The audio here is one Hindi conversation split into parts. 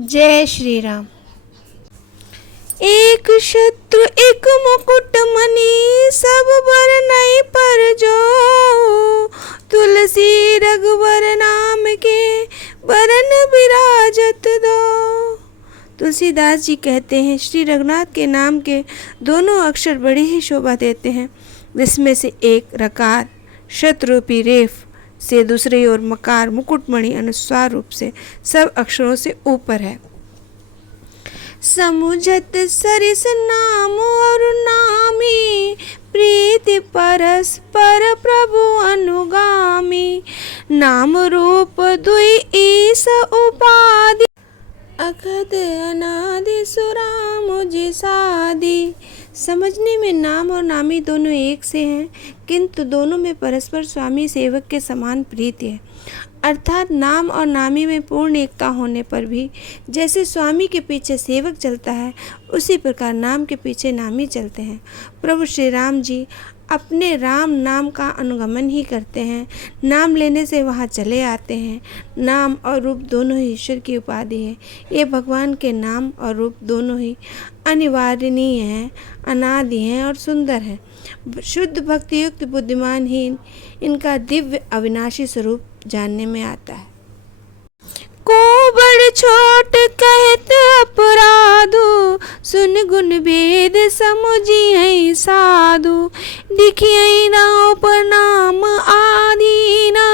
जय श्री राम। एक शत्रु एक मुकुट मणि सब बर नहीं पर जो, तुलसी रघुवर नाम के बरन विराजत दो। तुलसीदास जी कहते हैं श्री रघुनाथ के नाम के दोनों अक्षर बड़ी ही शोभा देते हैं, जिसमें से एक रकार शत्रुपी रेफ से दूसरी ओर मकार मुकुटमणि अनुस्वार रूप से सब अक्षरों से ऊपर है। समुझत सरिस नाम और नामी, प्रीति परस्पर प्रभु अनुगामी। नाम रूप दुई ईस उपाधि, अखद अनादि सुराम जिसादी। समझने में नाम और नामी दोनों एक से हैं, किंतु दोनों में परस्पर स्वामी सेवक के समान प्रीति है। अर्थात नाम और नामी में पूर्ण एकता होने पर भी जैसे स्वामी के पीछे सेवक चलता है, उसी प्रकार नाम के पीछे नामी चलते हैं। प्रभु श्री राम जी अपने राम नाम का अनुगमन ही करते हैं, नाम लेने से वहाँ चले आते हैं। नाम और रूप दोनों ही ईश्वर की उपाधि है। ये भगवान के नाम और रूप दोनों ही अनिवार्यनीय हैं, अनादि हैं और सुंदर हैं। शुद्ध भक्ति युक्त बुद्धिमान ही इनका दिव्य अविनाशी स्वरूप जानने में आता है। को बड़ छोट कहत अपराधो, सुन गुण भेद समुझिए साधु। दिखिए नाम पर नाम आदीना,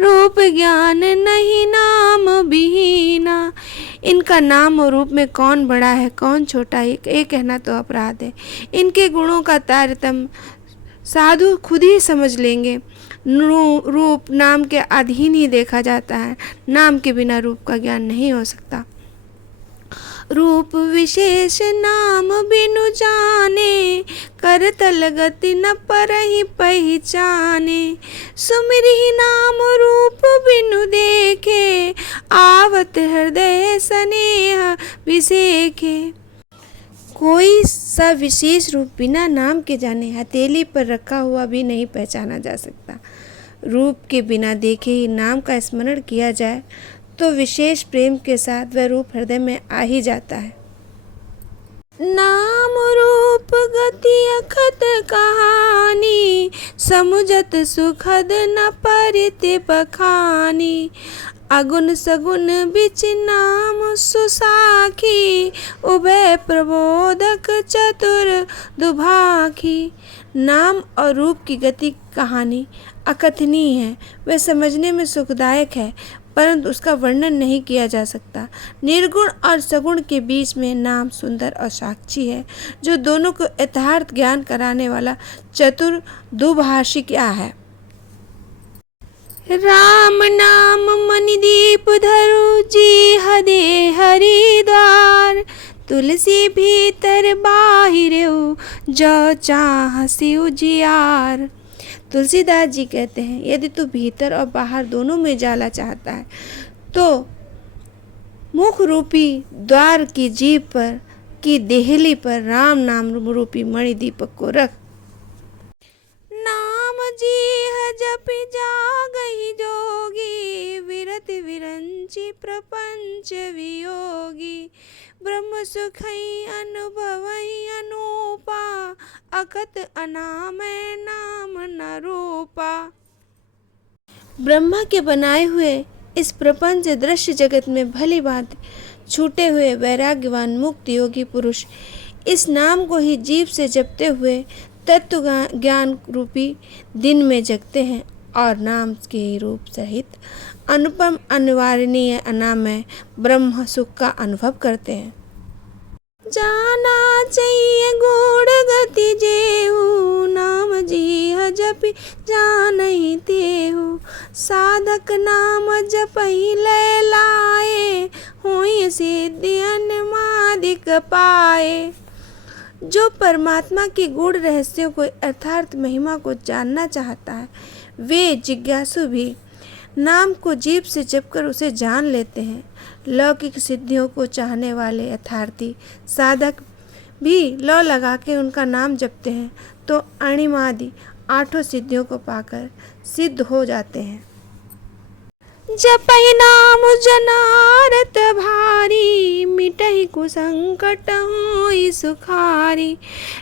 रूप ज्ञान नहीं नाम बिहीना। इनका नाम और रूप में कौन बड़ा है कौन छोटा है ये कहना तो अपराध है। इनके गुणों का तारतम्य साधु खुद ही समझ लेंगे। रूप नाम के अधीन ही देखा जाता है, नाम के बिना रूप का ज्ञान नहीं हो सकता। रूप विशेष नाम बिनु जाने, करतल गति न परहि पहचाने। सुमिरहि नाम रूप बिनु देखे, आवत हृदय स्नेह विसेखे। कोई सविशेष रूप बिना नाम के जाने हथेली पर रखा हुआ भी नहीं पहचाना जा सकता। रूप के बिना देखे ही नाम का स्मरण किया जाए तो विशेष प्रेम के साथ वह रूप हृदय में आ ही जाता है। नाम रूप गति अखत कहानी, समुझत सुखद न परिते बखानी। अगुण सगुण बिच नाम सुसाखी, उभय प्रबोधक चतुर दुभाखी। नाम और रूप की गति कहानी अकथनीय है, वह समझने में सुखदायक है, परंतु उसका वर्णन नहीं किया जा सकता। निर्गुण और सगुण के बीच में नाम सुंदर और साक्षी है, जो दोनों को यथार्थ ज्ञान कराने वाला चतुर दुभाषी क्या है। राम नाम मणिदीप धरु जी हदे हरिद्वार। तुलसी भीतर बाहिर जो चाह से उजियार। तुलसीदास जी कहते हैं यदि तू भीतर और बाहर दोनों में जाला चाहता है तो मुख रूपी द्वार की जीभ पर की देहली पर राम नाम रूपी मणि दीपक को रख। नाम जीह जपि जागहि जोगी, विरत विरंचि प्रपंच वियोगी। ब्रह्म सुखई अनुभवई अनूपा, अकत अनामय नाम न रूपा। ब्रह्मा के बनाए हुए इस प्रपंच दृश्य जगत में भली बात छूटे हुए वैराग्यवान मुक्त योगी पुरुष इस नाम को ही जीभ से जपते हुए तत्व ज्ञान रूपी दिन में जगते हैं और नाम के रूप सहित अनुपम अनिवार्यनीय अनामय ब्रह्म सुख का अनुभव करते हैं। जाना चाहिए गूढ़ गति जेहू, नाम जीह जपि जानहि तेहू। साधक नाम जपहि लय लाए, होई सिद्धि अनमादिक पाए। जो परमात्मा के गूढ़ रहस्यों को अर्थात महिमा को जानना चाहता है, वे जिज्ञासु भी नाम को जीभ से जपकर उसे जान लेते हैं। लौकिक सिद्धियों को चाहने वाले यथार्थी साधक भी लौ लगा के उनका नाम जपते हैं तो अणिमादि आठों सिद्धियों को पाकर सिद्ध हो जाते हैं। जपहि नाम जनारत भारी, कुसंकट होई सुखारी।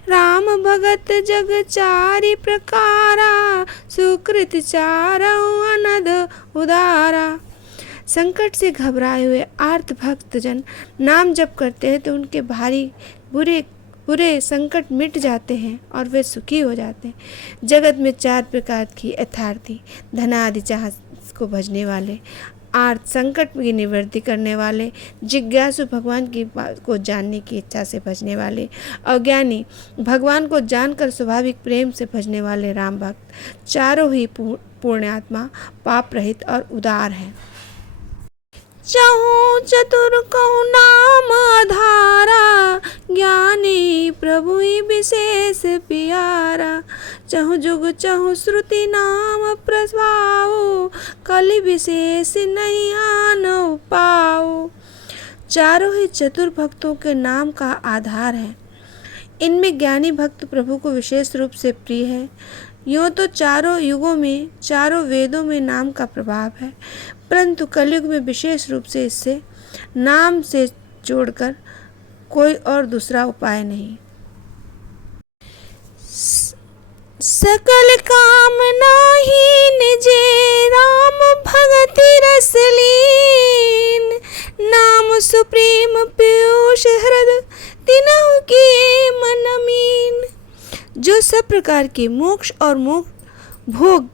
राम भगत जग चारि प्रकारा, सुकृत चारऊ अनद उदारा। संकट से घबराए हुए आर्त भक्तजन नाम जप करते हैं तो उनके भारी बुरे संकट मिट जाते हैं और वे सुखी हो जाते हैं। जगत में 4 प्रकार की यथार्थी, धनादि चाह को भजने वाले, आर्त संकट की निवृत्ति करने वाले, जिज्ञासु भगवान की बात को जानने की इच्छा से भजने वाले, अज्ञानी भगवान को जानकर स्वाभाविक प्रेम से भजने वाले राम भक्त, चारों ही पुण्यात्मा, पाप रहित और उदार हैं। चहु चतुर कहु नाम आधारा, ज्ञानी प्रभु ही विशेष प्यारा। चहु जुग चहु श्रुति नाम प्रभाऊ, कलि विशेष नहीं आन पाओ। चारों ही चतुर भक्तों के नाम का आधार है। इनमें ज्ञानी भक्त प्रभु को विशेष रूप से प्रिय है। यूँ तो चारों युगों में, चारों वेदों में नाम का प्रभाव है, परंतु कलयुग में विशेष रूप से इससे नाम से जोड़कर कोई और दूसरा उपाय नहीं। सकल कामना ही निजे, राम भगति रस लीन। नाम सुप्रीम पीयूष हृद, तिनहु की मन मीन। जो सब प्रकार के मोक्ष और भोग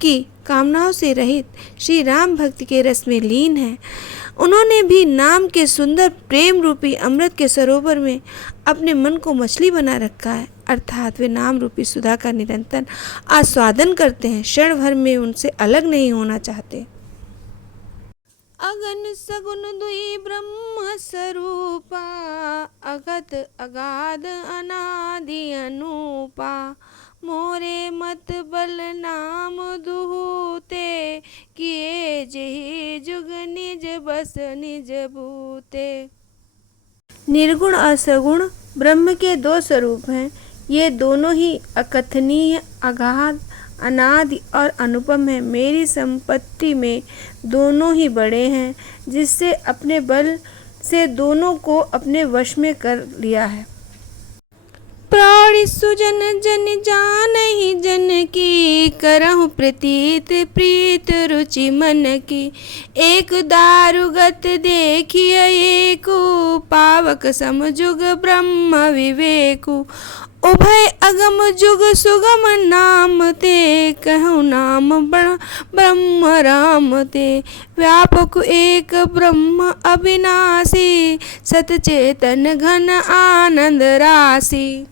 की कामनाओं से रहित श्री राम भक्ति के रस में लीन है, उन्होंने भी नाम के सुंदर प्रेम रूपी अमृत के सरोवर में अपने मन को मछली बना रखा है, अर्थात वे नाम रूपी सुधा का निरंतर आस्वादन करते हैं, क्षण भर में उनसे अलग नहीं होना चाहते। अगन सगुन दुई ब्रह्म स्वरूपा, अगत अगाध अनादि अनूपा। मोरे मत बल नाम दुहूते, किए जेहि जुग निज बस निज बूते। निर्गुण और सगुण ब्रह्म के 2 स्वरूप हैं। ये दोनों ही अकथनीय, अगाध, अनादि और अनुपम है। मेरी संपत्ति में दोनों ही बड़े हैं, जिससे अपने बल से दोनों को अपने वश में कर लिया है। प्रौढ़ि सुजन जन जानहि जन की, करहु प्रतीत प्रीत रुचि मन की। एक दारुगत देखिए एको, पावक समजुग ब्रह्म विवेकु। उभय अगम जुग सुगम नाम ते, कहु नाम ब्रह्म राम ते। व्यापक एक ब्रह्म अविनाशी, सतचेतन घन आनंद राशि।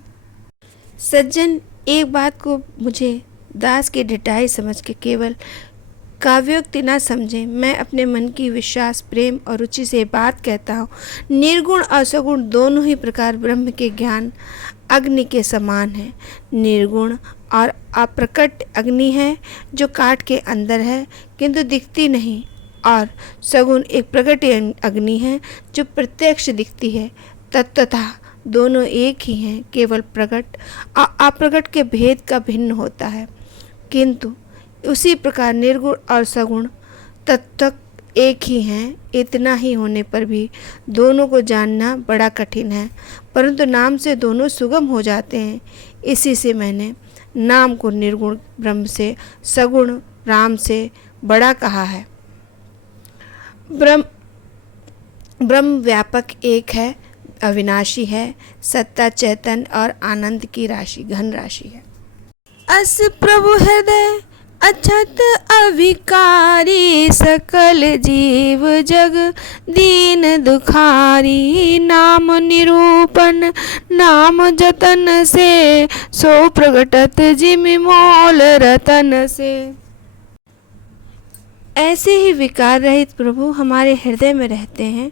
सज्जन, एक बात को मुझे दास की ढिठाई समझ के केवल काव्योक्ति न समझें। मैं अपने मन की विश्वास, प्रेम और रुचि से बात कहता हूँ। निर्गुण और सगुण दोनों ही प्रकार ब्रह्म के ज्ञान अग्नि के समान है। निर्गुण और अप्रकट अग्नि है जो काठ के अंदर है किंतु दिखती नहीं, और सगुण एक प्रकट अग्नि है जो प्रत्यक्ष दिखती है। तत्वतः दोनों एक ही हैं, केवल प्रकट और अप्रकट के भेद का भिन्न होता है। किंतु उसी प्रकार निर्गुण और सगुण तत्व एक ही हैं। इतना ही होने पर भी दोनों को जानना बड़ा कठिन है, परंतु नाम से दोनों सुगम हो जाते हैं। इसी से मैंने नाम को निर्गुण ब्रह्म से, सगुण राम से बड़ा कहा है। ब्रह्म व्यापक एक है, अविनाशी है, सत्ता, चैतन्य और आनंद की राशि, घन राशि है। अस प्रभु हृदय अछत अविकारी, सकल जीव जग दीन दुखारी। नाम निरूपण नाम जतन से, सो प्रगटत जिमि मोल रतन से। ऐसे ही विकार रहित प्रभु हमारे हृदय में रहते हैं।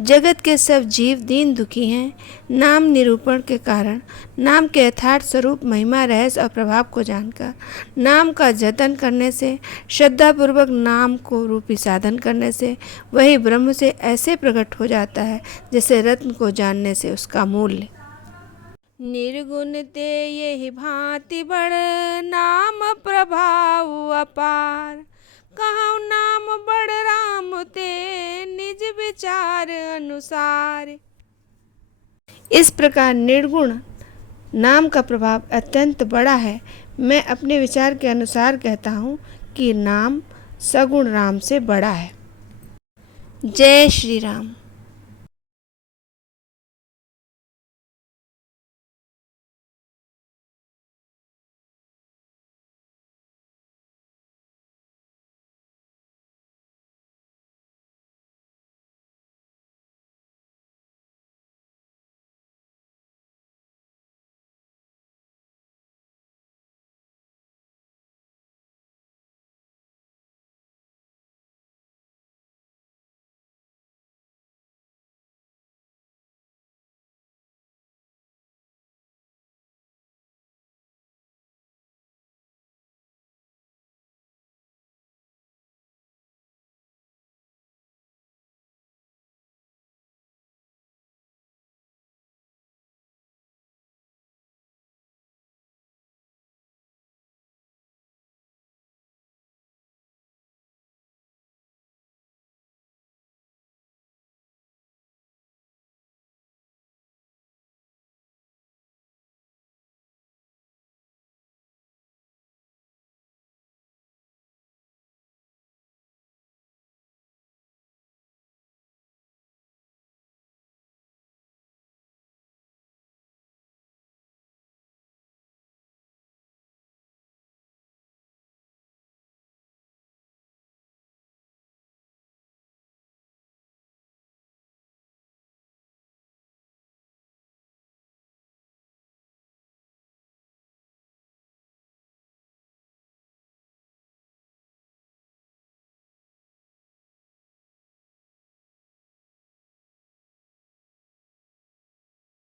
जगत के सब जीव दीन दुखी हैं। नाम निरूपण के कारण, नाम के यथार्थ स्वरूप, महिमा, रहस्य और प्रभाव को जानकर, नाम का जतन करने से, श्रद्धापूर्वक नाम को रूपी साधन करने से वही ब्रह्म से ऐसे प्रकट हो जाता है जैसे रत्न को जानने से उसका मूल्य। निर्गुण ते यही भांति बड़, नाम प्रभाव अपार। कहु नाम बड़ राम ते, निज विचार अनुसार। इस प्रकार निर्गुण नाम का प्रभाव अत्यंत बड़ा है। मैं अपने विचार के अनुसार कहता हूँ कि नाम सगुण राम से बड़ा है। जय श्री राम।